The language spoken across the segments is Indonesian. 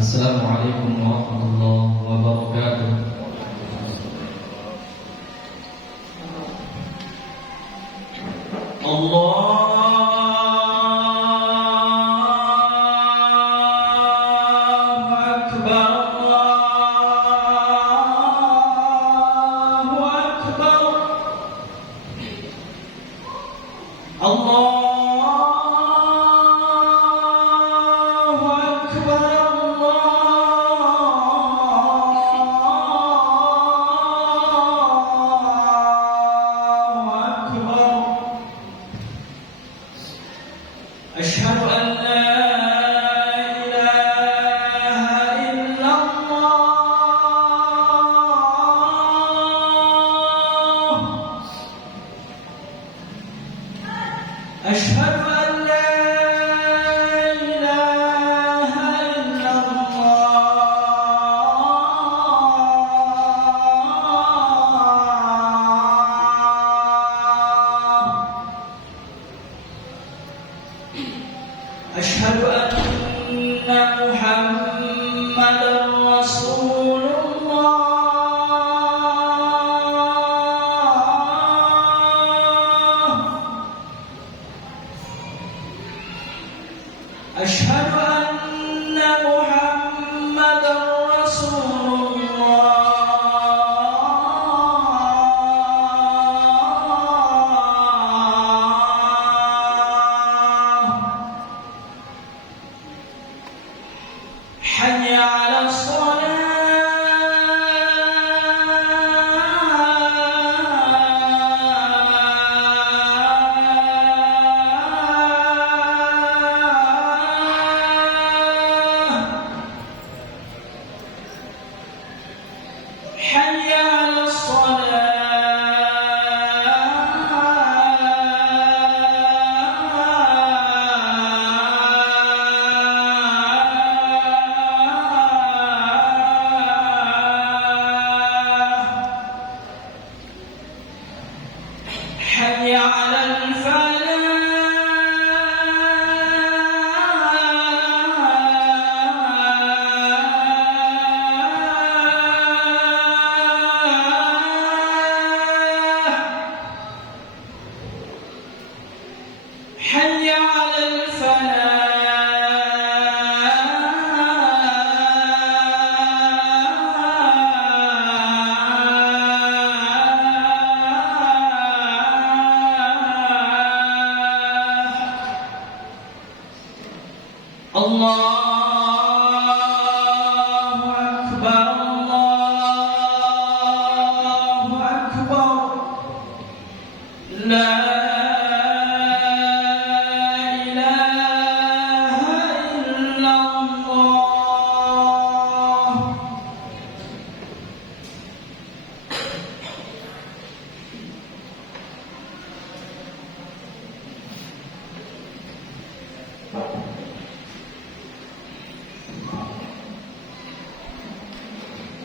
Assalamualaikum warahmatullahi wabarakatuh.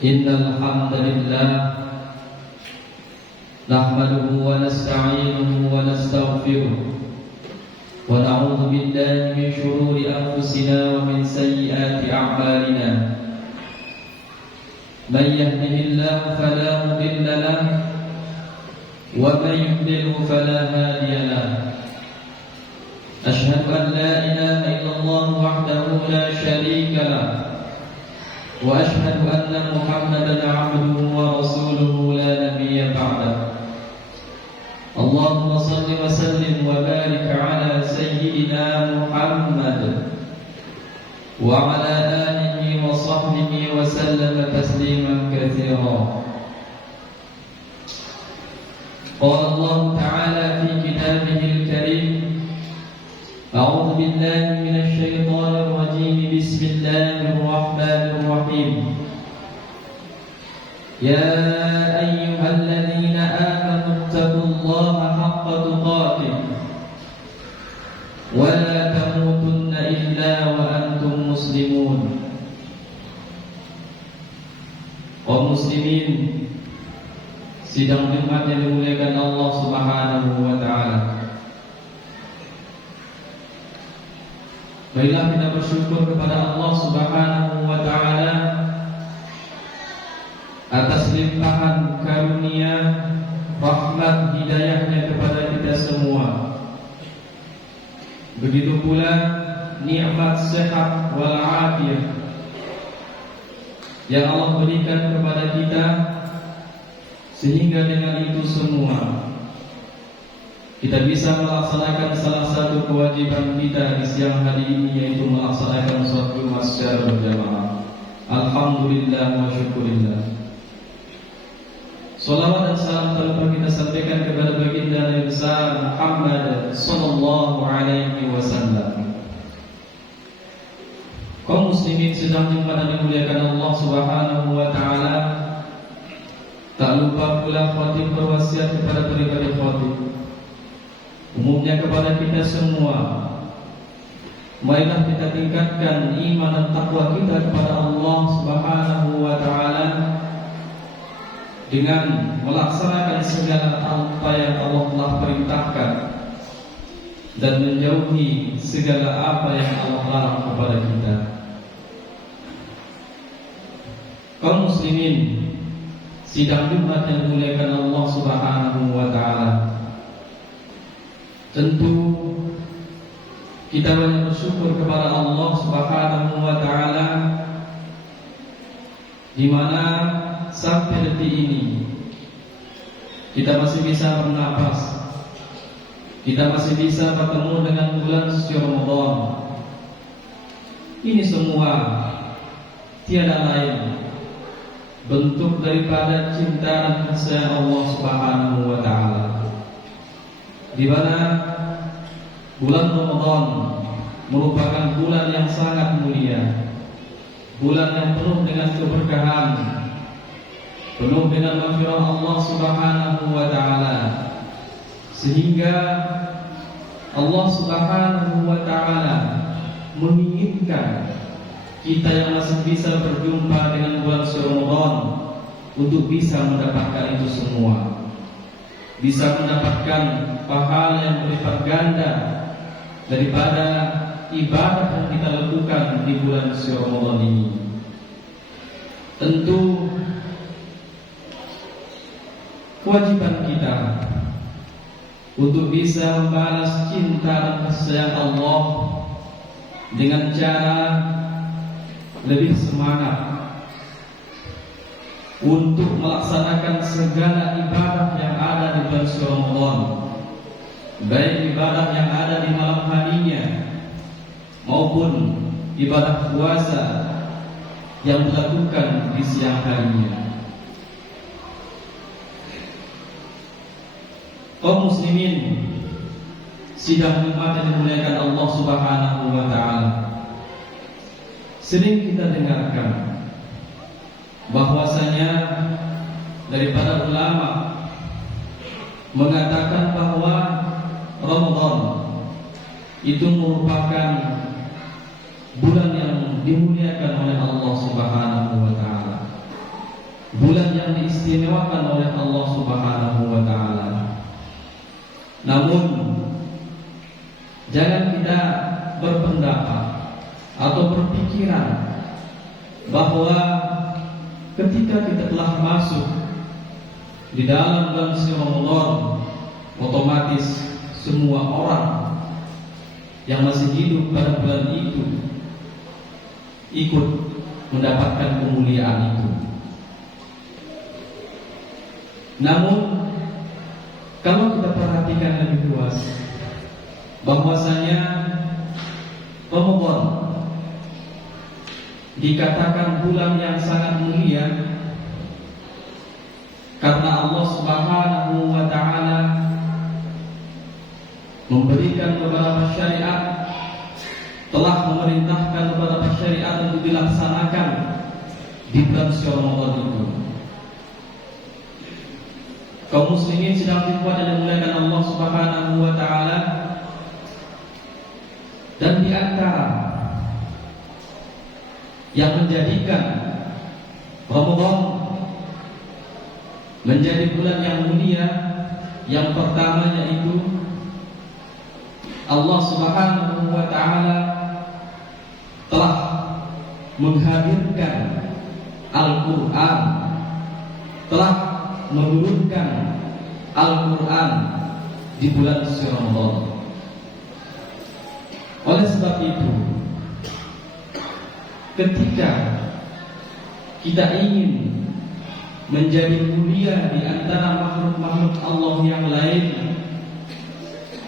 Innal hamdalillah nahmaduhu wa nasta'inuhu wa nastaghfiruh wa na'udzu billahi min shururi anfusina wa min sayyiati a'malina. Man yahdihillahu fala mudilla lahu wa man yudlilhu fala hadiya lahu. Ashhadu an la ilaha illallah wahdahu la sharika lahu wa ashhadu anna Muhammadan 'abduhu wa rasuluhu la nabiyya ba'dahu. Allahumma salli wa sallim wa barik 'ala sayyidina Muhammad wa 'ala alihi wa sahbihi wa sallama tasliman katsira. Qala Allah ta'ala fi kitabihil karim, a'udzu billahi minasy syaithanir rajim. Bismillahirrahmanirrahim. Ya ayyuhalladzina amanu taqullaha haqqa tuqatih wa la tamutunna illa wa antum muslimun. Kaum muslimin, sidang Jumat yang dimuliakan Allah Subhanahu wa taala. Marilah kita bersyukur kepada Allah Subhanahu wa Ta'ala atas limpahan karunia, rahmat, hidayahnya kepada kita semua. Begitu pula nikmat sehat wal afiyah yang Allah berikan kepada kita, sehingga dengan itu semua kita bisa melaksanakan salah satu kewajiban kita di siang hari ini, yaitu melaksanakan sholat Jumat secara berjamaah. Alhamdulillah wa syukurillah. Salawat dan salam telah kita sampaikan kepada baginda Nabi besar Muhammad sallallahu alaihi wasallam. Kaum muslimin sedang dimuliakan Allah Subhanahu wa Ta'ala. Tak lupa pula khatib berwasiat kepada pribadi khatib, umumnya kepada kita semua. Marilah kita tingkatkan iman dan takwa kita kepada Allah Subhanahu wa Ta'ala dengan melaksanakan segala apa yang Allah telah perintahkan dan menjauhi segala apa yang Allah larang kepada kita. Kaum muslimin sidang Jumat yang dimuliakan Allah Subhanahu wa Ta'ala, tentu kita banyak bersyukur kepada Allah Subhanahu wa Ta'ala, di mana sampai detik ini kita masih bisa bernapas, kita masih bisa bertemu dengan bulan suci Ramadan. Ini semua tiada lain bentuk daripada cinta dan kasih Allah Subhanahu wa Ta'ala, di mana bulan Ramadan merupakan bulan yang sangat mulia, bulan yang penuh dengan keberkahan, penuh dengan maghfirah Allah Subhanahu wa Ta'ala, sehingga Allah Subhanahu wa Ta'ala menginginkan kita yang masih bisa berjumpa dengan bulan suci Ramadan untuk bisa mendapatkan itu semua, bisa mendapatkan pahala yang berlipat ganda daripada ibadah yang kita lakukan di bulan suci Ramadan ini. Tentu kewajiban kita untuk bisa membalas cinta dan kasih sayang Allah dengan cara lebih semangat untuk melaksanakan segala ibadah yang ada di bulan suci Ramadan, baik ibadah yang ada di malam harinya maupun ibadah puasa yang dilakukan di siang harinya. Kaum muslimin sidang Jumat yang dimuliakan Allah Subhanahu wa Ta'ala, sering kita dengarkan bahwasanya daripada ulama mengatakan bahwa Ramadan itu merupakan bulan yang dimuliakan oleh Allah Subhanahu wa Ta'ala, bulan yang diistimewakan oleh Allah Subhanahu wa Ta'ala. Namun jangan kita berpendapat atau berpikiran bahwa ketika kita telah masuk di dalam bulan suci Ramadan, otomatis semua orang yang masih hidup pada bulan itu ikut mendapatkan kemuliaan itu. Namun kalau kita perhatikan lebih luas, bahwasanya Ramadan dikatakan bulan yang sangat mulia karena Allah Subhanahu wa Ta'ala memberikan beberapa syariat, telah memerintahkan beberapa syariat untuk dilaksanakan di bulan suci Ramadan itu. Kaum muslimin sedang dimuliakan dan dimuliakan Allah Subhanahu wa Ta'ala, dan di antara yang menjadikan Ramadan menjadi bulan yang mulia, yang pertama yaitu Allah Subhanahu wa Ta'ala menghadirkan Al-Quran, telah menurunkan Al-Quran di bulan suci Ramadan. Oleh sebab itu, ketika kita ingin menjadi mulia di antara makhluk-makhluk Allah yang lain,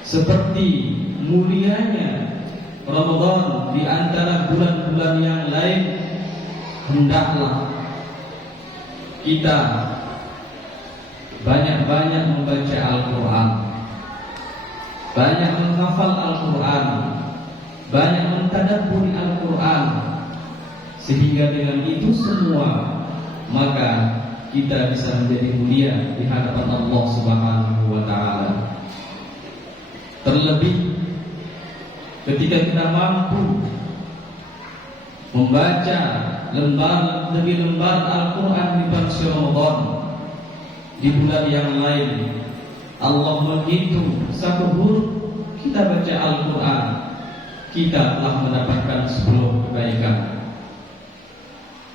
seperti mulianya Ramadan di antara bulan-bulan yang lain, hendaklah kita banyak-banyak membaca Al-Quran, banyak menghafal Al-Quran, banyak mentadabburi Al-Quran, sehingga dengan itu semua maka kita bisa menjadi mulia di hadapan Allah Subhanahu wa Ta'ala. Terlebih ketika kita mampu membaca lembar demi lembar Al-Quran di bulan Ramadan, di bulan yang lain Allah menghitung satu huruf kita baca Al-Quran, kita telah mendapatkan 10 kebaikan.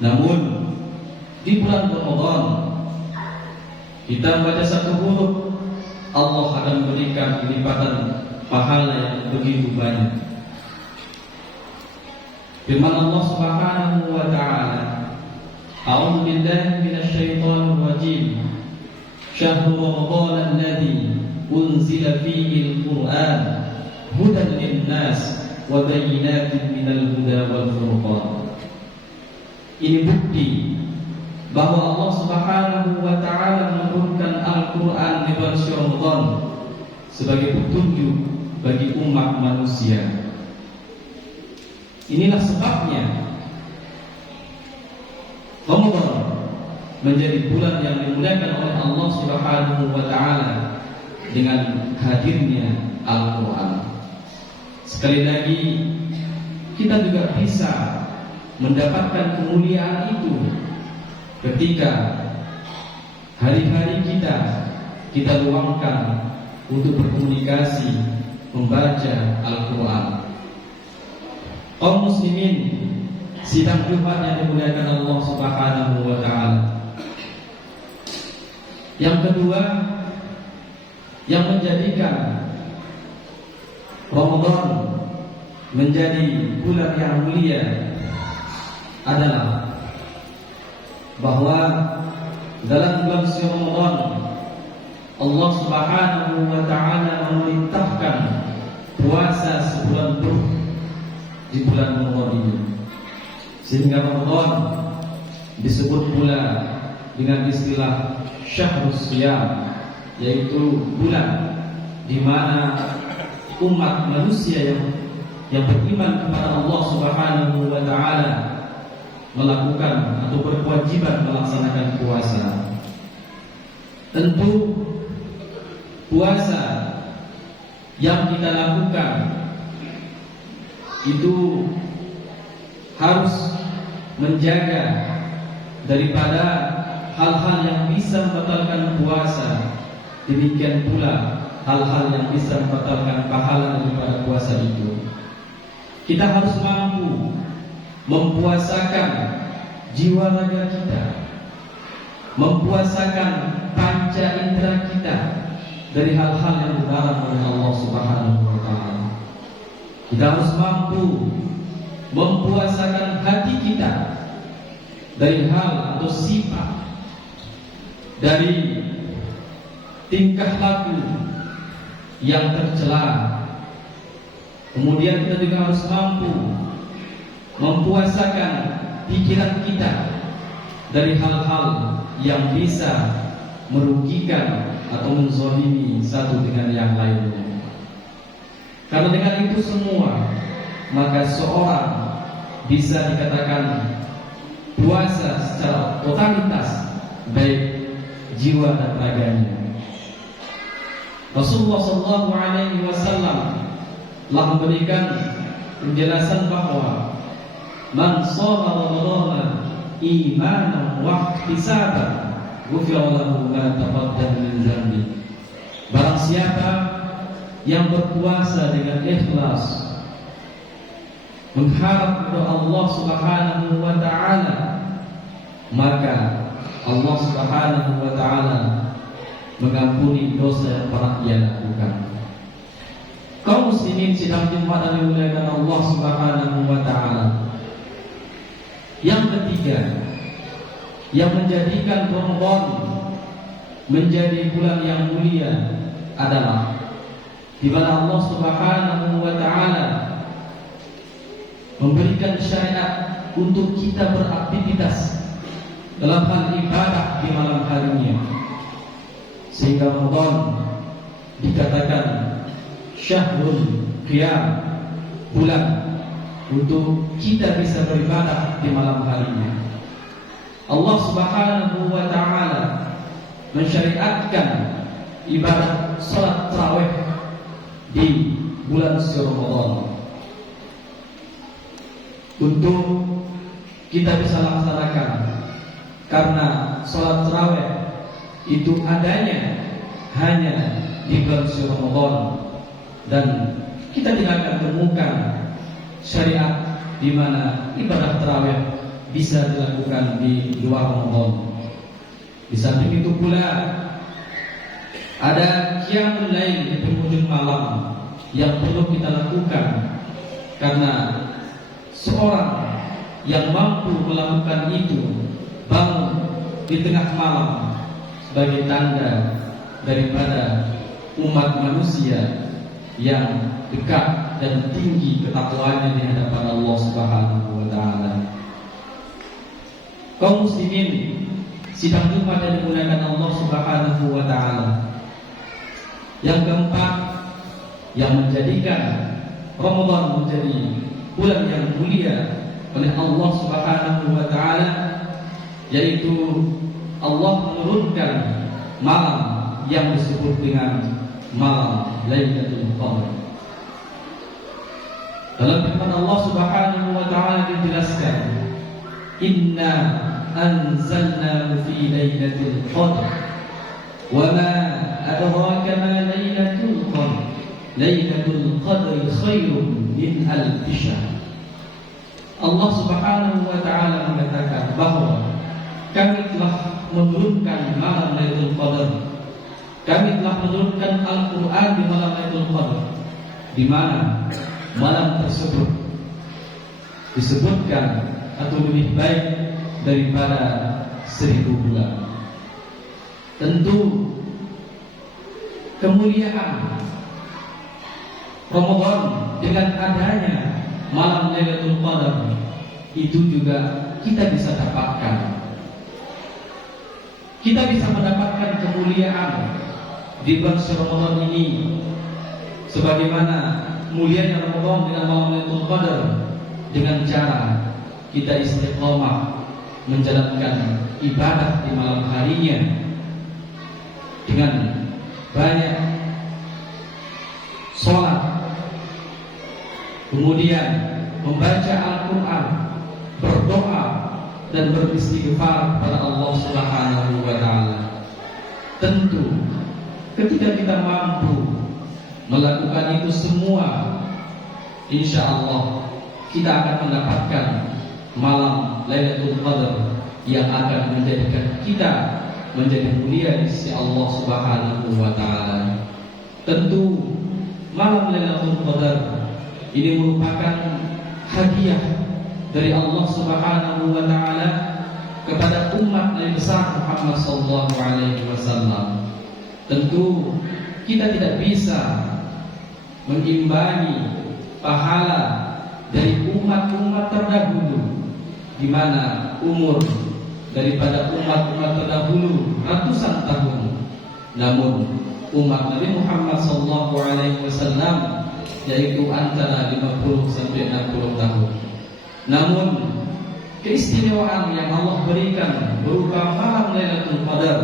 Namun di bulan Ramadan kita membaca satu huruf, Allah akan memberikan lipatan pahala yang begitu banyak. Firman Allah Subhanahu wa Ta'ala, A'udzu billahi minasy syaithanir rajim. Syahrul Ramadan alladzi unzila fihi al-Qur'an hudan lin-nas wa bayyinatin minal huda wal furqan. Ini bukti bahwa Allah Subhanahu wa Ta'ala menurunkan Al-Quran di bulan Ramadan sebagai petunjuk bagi umat manusia. Inilah sebabnya Ramadan menjadi bulan yang dimuliakan oleh Allah Subhanahu wa Ta'ala dengan hadirnya Al-Quran. Sekali lagi, kita juga bisa mendapatkan kemuliaan itu ketika hari-hari kita luangkan untuk berkomunikasi, membaca Al-Quran. Kaum muslimin, sidang Jumat yang dimuliakan Allah Subhanahu wa Ta'ala. Yang kedua, yang menjadikan Ramadan menjadi bulan yang mulia adalah bahwa dalam bulan suci Ramadan Allah Subhanahu wa Ta'ala memerintahkan puasa sebulan penuh di bulan Ramadan ini, sehingga Ramadan disebut pula dengan istilah Syahrus Shiyam, yaitu bulan di mana umat manusia yang beriman kepada Allah Subhanahu wa Ta'ala melakukan atau berkewajiban melaksanakan puasa. Tentu puasa yang kita lakukan itu harus menjaga daripada hal-hal yang bisa membatalkan puasa. Demikian pula hal-hal yang bisa membatalkan pahala daripada puasa itu. Kita harus mampu mempuasakan jiwa raga kita, mempuasakan panca indera kita dari hal-hal yang dilarang oleh Allah Subhanahu wa Ta'ala. Kita harus mampu mempuasakan hati kita dari hal atau sifat, dari tingkah laku yang tercela. Kemudian kita juga harus mampu mempuasakan pikiran kita dari hal-hal yang bisa merugikan atau menzalimi satu dengan yang lainnya. Karena dengan itu semua, maka seorang bisa dikatakan puasa secara totalitas, baik jiwa dan raganya. Rasulullah SAW telah memberikan penjelasan bahwa man shoma Ramadan imanan wa ihtisaban ghufira lahu ma taqaddama min dzambi. Barang siapa yang berpuasa dengan ikhlas mengharap kepada Allah Subhanahu wa taala, maka Allah Subhanahu wa taala mengampuni dosa yang pernah ia lakukan. Kaum muslimin sidang Jumat yang dimuliakan Allah Subhanahu wa taala. Yang ketiga, yang menjadikan Ramadan menjadi bulan yang mulia adalah di mana Allah Subhanahu wa taala memberikan syariat untuk kita beraktivitas dalam hal ibadah di malam harinya, sehingga Ramadan dikatakan syahrul qiyam, bulan untuk kita bisa beribadah di malam harinya. Allah Subhanahu wa taala mensyariatkan ibadah salat tarawih di bulan suci Ramadan untuk kita bisa laksanakan, karena salat tarawih itu adanya hanya di bulan suci Ramadan, dan kita tidak akan temukan syariat di mana ibadah tarawih bisa dilakukan di luar Ramadan. Di samping itu pula ada qiyamul lail di penghujung malam yang perlu kita lakukan, karena seorang yang mampu melakukan itu bangun di tengah malam sebagai tanda daripada umat manusia yang dekat dan tinggi ketakwaannya di hadapan Allah Subhanahu wa taala. Kaum muslimin sidang Jumat yang dimuliakan Allah Subhanahu wa taala. Yang keempat, yang menjadikan Ramadan menjadi bulan yang mulia oleh Allah Subhanahu wa taala, yaitu Allah menurunkan malam yang disebut dengan malam Lailatul Qadar. Dalam firman Allah Subhanahu wa taala dijelaskan, inna anzalnahu fi lailatul qadr wa ma adraka ma lailatul qadr lailatul qadri khairun min alf syahr. Allah Subhanahu wa taala mengatakan bahwa kami telah menurunkan malam Lailatul Qadar, kami telah menurunkan Al-Quran di malam Lailatul Qadar, di mana malam tersebut disebutkan atau lebih baik daripada 1000 bulan. Tentu kemuliaan Ramadan dengan adanya malam Lailatul Qadar itu juga kita bisa dapatkan. Kita bisa mendapatkan kemuliaan di bulan Ramadan ini, sebagaimana mulianya Ramadan dengan malam Lailatul Qadar, dengan cara kita istiqomah menjalankan ibadah di malam harinya dengan banyak sholat, kemudian membaca Al-Quran, berdoa dan beristighfar kepada Allah Subhanahu wa taala. Tentu ketika kita mampu melakukan itu semua, insya Allah kita akan mendapatkan malam Lailatul Qadar yang akan menjadikan kita menjadi mulia di sisi Allah Subhanahu wa taala. Tentu malam Lailatul Qadar ini merupakan hadiah dari Allah Subhanahu wa taala kepada umat Nabi besar Muhammad sallallahu alaihi wasallam. Tentu kita tidak bisa mengimbangi pahala dari umat-umat terdahulu, di mana umur daripada umat-umat terdahulu ratusan tahun. Namun umat Nabi Muhammad sallallahu alaihi wasallam yaitu antara 50 sampai 60 tahun. Namun keistimewaan yang Allah berikan berupa malam Lailatul Qadar,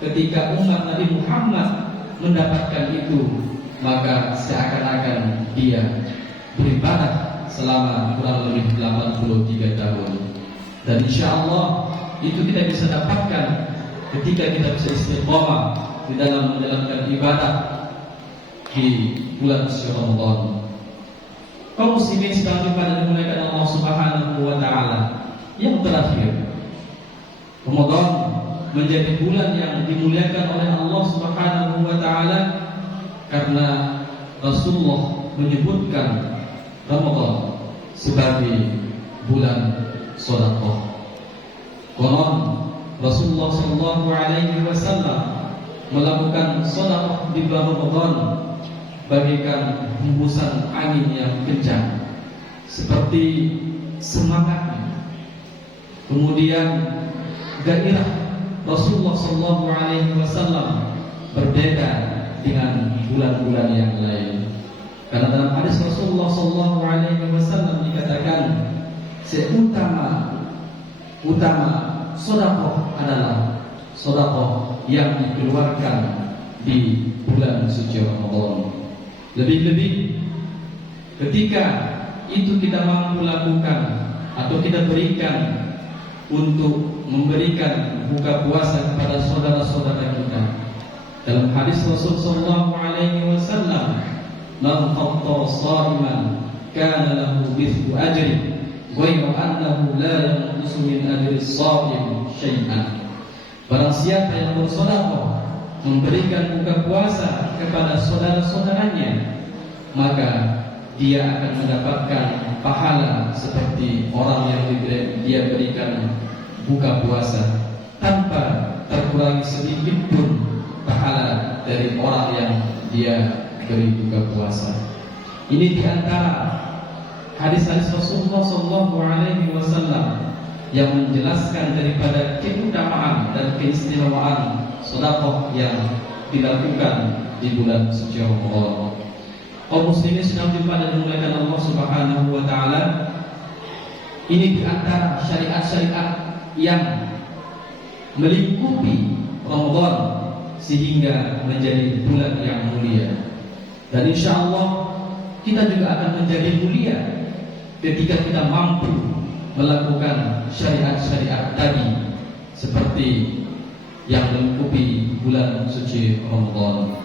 ketika umat Nabi Muhammad mendapatkan itu, maka seakan-akan dia beribadah selama kurang lebih 83 tahun. Dan insya Allah itu kita bisa dapatkan ketika kita bisa istiqomah di dalam menjalankan ibadah di bulan suci Ramadan. Kaum muslimin sedang dimuliakan Allah Subhanahu wa taala. Yang terakhir, Ramadan menjadi bulan yang dimuliakan oleh Allah Subhanahu wa taala karena Rasulullah menyebutkan Ramadan sebagai bulan sedekah. Konon Rasulullah sallallahu alaihi wasallam melakukan sedekah di bulan Ramadan bagaikan hembusan angin yang kencang, seperti semangatnya. Kemudian gairah Rasulullah sallallahu alaihi wasallam berbeda dengan bulan-bulan yang lain. Karena dalam hadis Rasulullah sallallahu alaihi wasallam dikatakan utama sedekah adalah sedekah yang dikeluarkan di bulan suci Ramadan. Lebih-lebih ketika itu kita mampu lakukan atau kita berikan untuk memberikan buka puasa kepada saudara-saudara kita. Dalam hadis Rasul sallallahu alaihi wasallam, "Man fattara sha'iman kana lahu mithlu ajri, ghayra annahu la yanqusu min ajri as-sha'im syai'an." Barang siapa yang bersedekah memberikan buka puasa kepada saudara-saudaranya, maka dia akan mendapatkan pahala seperti orang yang dia berikan buka puasa, tanpa terkurangi sedikit pun pahala dari orang yang dia beri buka puasa. Ini diantara hadis-hadis Rasulullah SAW yang menjelaskan daripada keutamaan dan keistimewaan sedekah yang dilakukan di bulan suci Ramadan. Kaum muslimin sedang dimuliakan Allah Subhanahu wa taala. Ini di antara syariat-syariat yang melingkupi Ramadan sehingga menjadi bulan yang mulia. Dan insyaallah kita juga akan menjadi mulia ketika kita mampu melakukan syariat-syariat tadi seperti yang melingkupi bulan suci Ramadan.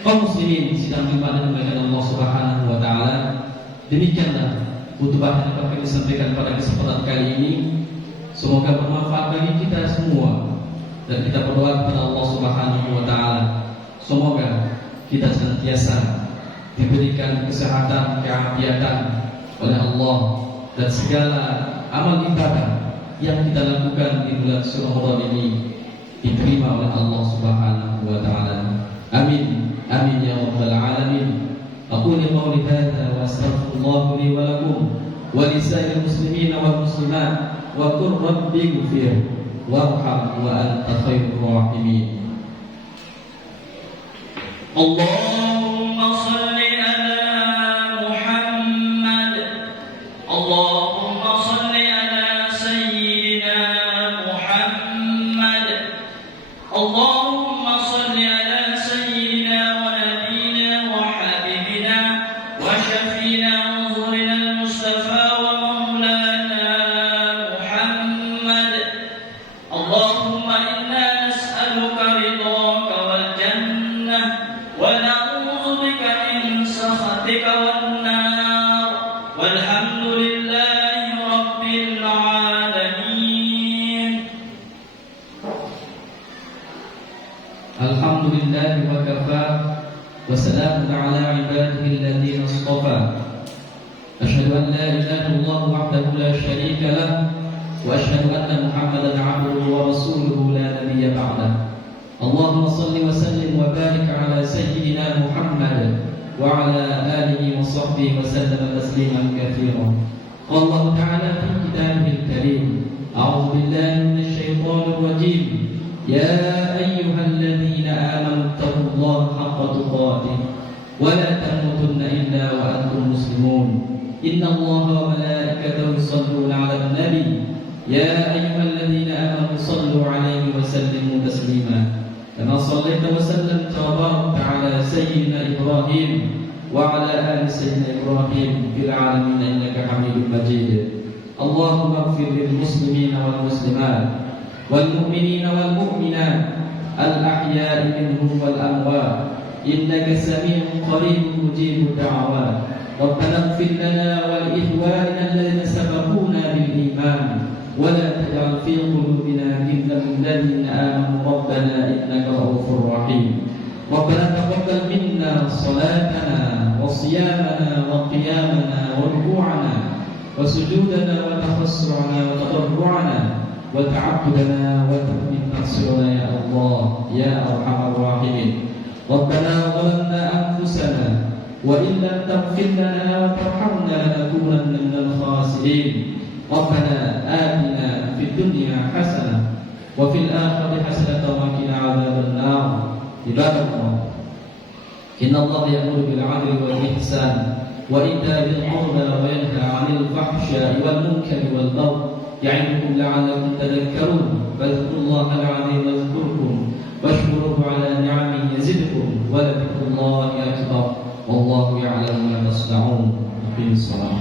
Kaum muslimin sedang dimuliakan Allah Subhanahu wa taala. Demikianlah khutbah yang dapat kami sampaikan pada kesempatan kali ini. Semoga bermanfaat bagi kita semua, dan kita berdoa kepada Allah Subhanahu wa taala semoga kita senantiasa diberikan kesehatan, keafiatan oleh Allah, dan segala amal ibadah yang kita lakukan di bulan suci Ramadan ini diterima oleh Allah Subhanahu wa taala. Amin. Amin ya rabbal alamin. Aqulu qawli hadza wa astaghfirullah li wa lakum wa lisa'il muslimin wal muslimat wa qur rabbi ighfir warham wa anta khairur rahimin. Allahumma shalli ala Muhammad. Allahumma shalli ala sayyidina Muhammad. Allahumma shalli ala sayyidina wa nabiyina wa habibina wa syafiina wa zurina al-Mustafa wa maulana Muhammad. Allahumma inna nas'aluka ridhaka wal jannah wa na'udzu bika min sakhatika wan nar. Walhamdulillahi rabbil alamin. Alhamdulillah wa kafa wa salamun ala ibadihi alladhina istafa. Asyhadu an la ilaha illallah wahdahu la syarika lah wa asyhadu anna Muhammadan 'abduhu wa rasuluhu la nabiyya ba'dah. Allahumma shalli wa sallim wa barik ala sayyidina Muhammad wa ala alihi wa sahbihi wa sallam tasliman katsiran. Allah ta'ala fi kitabihil karim, a'udzu billahi minasy syaithanir rajim. Ya ayyuhalladzina amanu taqullaha haqqa tuqatih wa la tamutunna illa wa antum muslimun. Innallaha wa malaikatahu yusholluna 'alan nabi. Ya ayyuhalladzina amanu shallu 'alaihi wa sallimu taslima. Kama shallaita wa sallamta wa barakta 'ala sayyidina Ibrahim wa 'ala ali sayyidina Ibrahim fil 'alamin innaka Hamidum Majid. Allahumma ighfir lil muslimina wal muslimat wal mu'minina wal mu'minat al ahya'i minhum wal amwat إنك سميع قريب مجيب الدعوات ربنا اغفر لنا ولإخواننا الذين سبقونا بالإيمان ولا تجعل في قلوبنا غلا للذين آمنوا ربنا إنك رؤوف رحيم ربنا تقبل منا صلاتنا وصيامنا وقيامنا وركوعنا وسجودنا وتخشعنا وتضرعنا وتعبدنا وتثبيت نصرنا يا الله يا أرحم الراحمين ربنا ظلمنا أنفسنا وإن لم تغفر لنا وترحمنا لنكونن من الخاسرين ربنا آتنا في الدنيا حسنة وفي الآخرة حسنة وقنا عذاب النار عباد الله إن الله يأمر بالعدل والإحسان وإيتاء ذي القربى وينهى عن الفحشاء والمنكر والبغي يعظكم لعلكم تذكرون فاذكروا الله العظيم يذكركم واشكروه على نعمه يزدكم ولذكر الله أكبر والله يعلم ما تصنعون. أقيموا الصلاة.